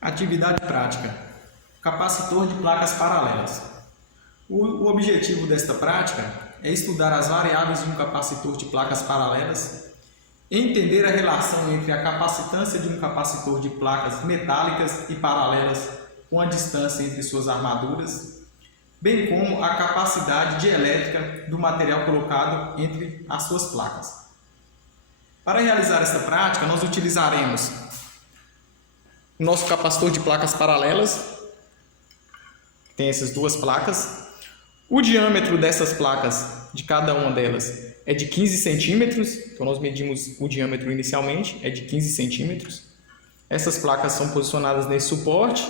Atividade prática: capacitor de placas paralelas. O objetivo desta prática é estudar as variáveis de um capacitor de placas paralelas, entender a relação entre a capacitância de um capacitor de placas metálicas e paralelas com a distância entre suas armaduras, bem como a capacidade dielétrica do material colocado entre as suas placas. Para realizar esta prática, nós utilizaremos o nosso capacitor de placas paralelas, tem essas duas placas. O diâmetro dessas placas, de cada uma delas, é de 15 centímetros. Então, nós medimos o diâmetro inicialmente, é de 15 centímetros. Essas placas são posicionadas nesse suporte.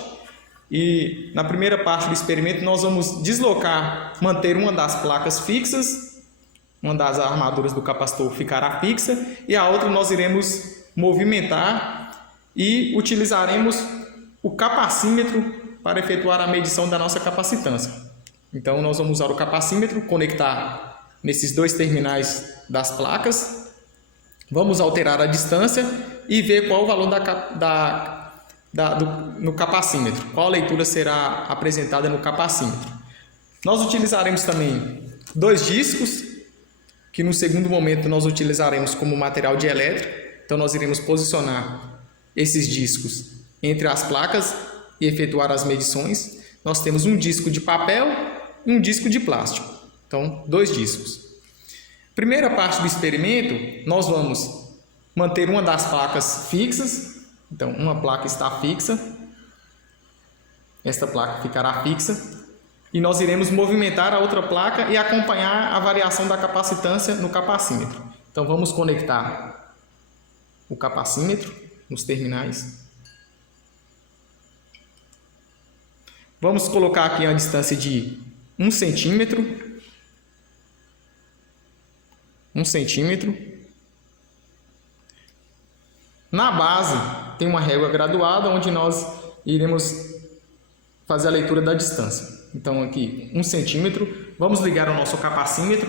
E na primeira parte do experimento, nós vamos manter uma das placas fixas, uma das armaduras do capacitor ficará fixa, e a outra nós iremos movimentar e utilizaremos o capacímetro para efetuar a medição da nossa capacitância. Então, nós vamos usar o capacímetro, conectar nesses dois terminais das placas, vamos alterar a distância e ver qual o valor no capacímetro, qual a leitura será apresentada no capacímetro. Nós utilizaremos também dois discos, que no segundo momento nós utilizaremos como material dielétrico. Então, nós iremos posicionar esses discos entre as placas e efetuar as medições. Nós temos um disco de papel e um disco de plástico. Então, dois discos. Primeira parte do experimento, nós vamos manter uma das placas fixas. Então, uma placa está fixa. Esta placa ficará fixa. E nós iremos movimentar a outra placa e acompanhar a variação da capacitância no capacímetro. Então, vamos conectar o capacímetro nos terminais. Vamos colocar aqui a distância de 1 centímetro. 1 centímetro. Na base tem uma régua graduada onde nós iremos fazer a leitura da distância. Então aqui 1 centímetro. Vamos ligar o nosso capacímetro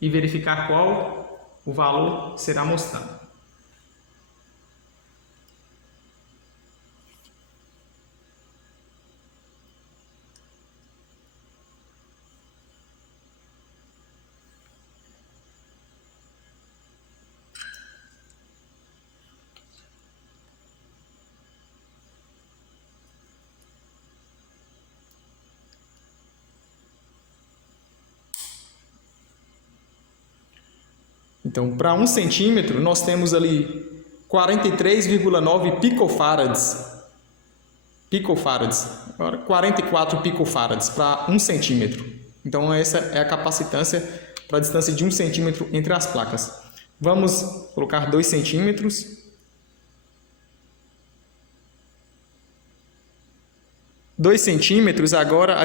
e verificar qual o valor será mostrado. Então, para 1 centímetro, nós temos ali 43,9 picofarads. Agora, 44 picofarads para 1 centímetro. Então, essa é a capacitância para a distância de 1 centímetro entre as placas. Vamos colocar 2 centímetros. Dois centímetros, agora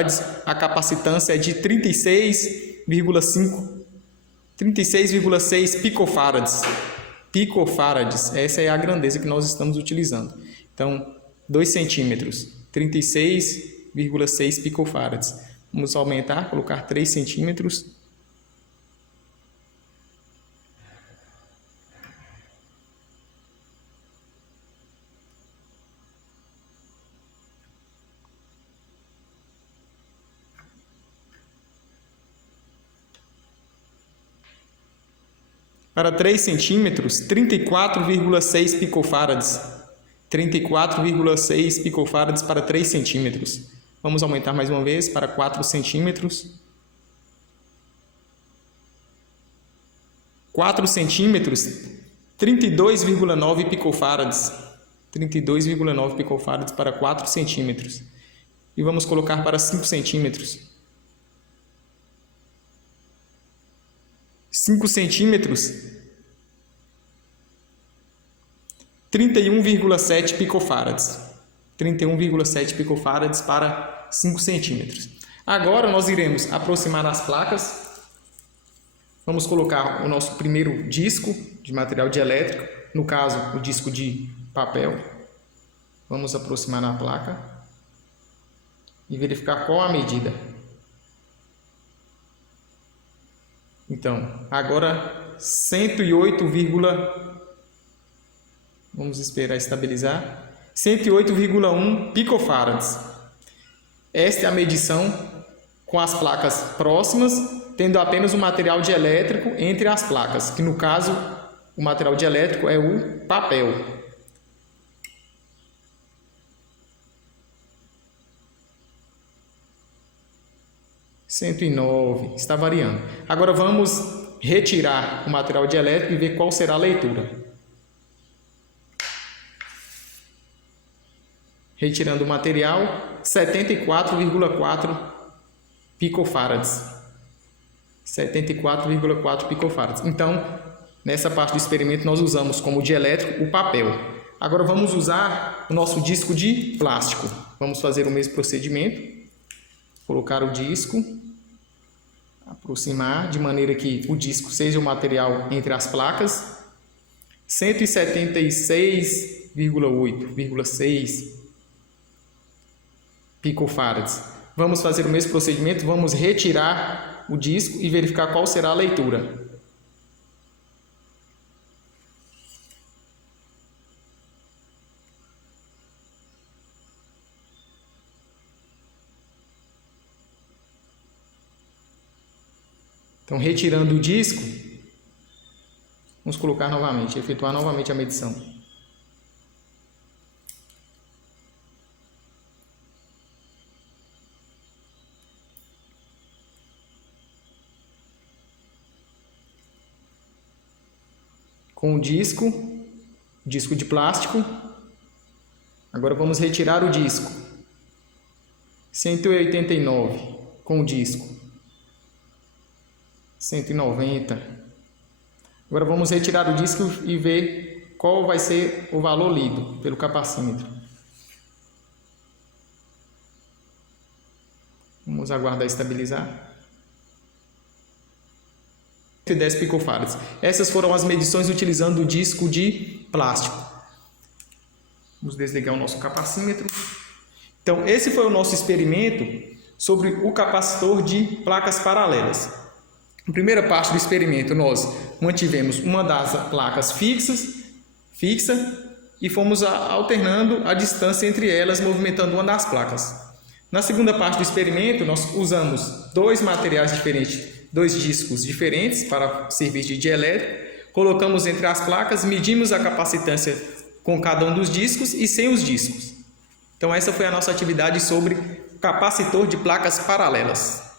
a capacitância é de 36,6 picofarads. Picofarads, essa é a grandeza que nós estamos utilizando. Então, 2 centímetros, 36,6 picofarads. Vamos aumentar, colocar 3 centímetros. Para 3 centímetros, 34,6 picofarads. 34,6 picofarads para 3 centímetros. Vamos aumentar mais uma vez para 4 centímetros. 4 centímetros, 32,9 picofarads. 32,9 picofarads para 4 centímetros. E vamos colocar para 5 centímetros. 5 centímetros, 31,7 picofarads. 31,7 picofarads para 5 centímetros. Agora nós iremos aproximar as placas. Vamos colocar o nosso primeiro disco de material dielétrico, no caso o disco de papel. Vamos aproximar na placa e verificar qual a medida. Então, agora 108, vamos esperar estabilizar. 108,1 picofarads. Esta é a medição com as placas próximas, tendo apenas o material dielétrico entre as placas, que no caso o material dielétrico é o papel. (109), está variando. Agora vamos retirar o material dielétrico e ver qual será a leitura. Retirando o material, 74,4 picofarads. 74,4 picofarads. Então, nessa parte do experimento, nós usamos como dielétrico o papel. Agora vamos usar o nosso disco de plástico. Vamos fazer o mesmo procedimento. Colocar o disco, aproximar de maneira que o disco seja o material entre as placas. 176,8,6 picofarads. Vamos fazer o mesmo procedimento, vamos retirar o disco e verificar qual será a leitura. Então, retirando o disco, vamos colocar novamente, efetuar novamente a medição. Com o disco de plástico. Agora vamos retirar o disco. 189 com o disco. 190. Agora vamos retirar o disco e ver qual vai ser o valor lido pelo capacímetro. Vamos aguardar estabilizar. 110 picofarads. Essas foram as medições utilizando o disco de plástico. Vamos desligar o nosso capacímetro. Então, esse foi o nosso experimento sobre o capacitor de placas paralelas. Na primeira parte do experimento, nós mantivemos uma das placas fixa e fomos alternando a distância entre elas, movimentando uma das placas. Na segunda parte do experimento, nós usamos dois materiais diferentes, dois discos diferentes para servir de dielétrico, colocamos entre as placas, medimos a capacitância com cada um dos discos e sem os discos. Então essa foi a nossa atividade sobre capacitor de placas paralelas.